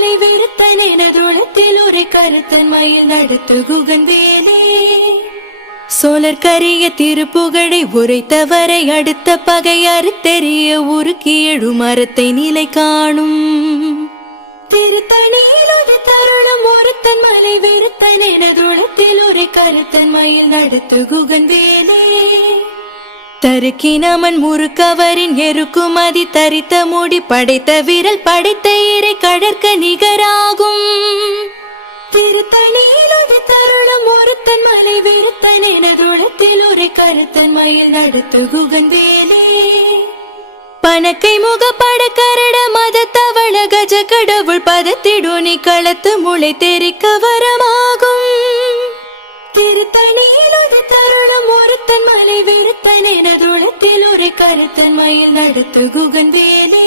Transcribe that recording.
மலை வெறுத்தன் எனதுளத்தில் ஒரு கருத்தன் மயில் நடத்து குகன் வேலே. சோழர் கரிய திருப்புகழை உரைத்தவரை அடுத்த பகை அறுத்தெறிய உருக்கி எழு மரத்தை நிலை காணும். திருத்தணியில் ஒரு தருணம் ஒருத்தன் மலை வெறுத்தன் எனதுளத்தில் ஒரு கருத்தன் மயில் நடத்து குகன் வேலே. தருக்கினமன் முறுக்கவரின் எருக்குமதி தரித்த மூடி படைத்த விரல் படைத்த இறை கடற்க நிகராகும். திருத்தணியில் ஒரு தருணம் ஒருத்தன் மலை வெறுத்தன் எனதுளத்தில் ஒரு கருத்தன் மயில் நடத்து குகன் வேலே. பணக்கை முகப்பட கரட மத தவள கஜ கடவுள் பதத்திடுனி களத்து முளை தெரிக்க வரமாகும். திருத்தணியில் ஒரு தருணம் ஒருத்தன் மலை வெறுத்தன் எனதுளத்தில் ஒரு கருத்தன் மயில் நடத்து குகன் வேலே.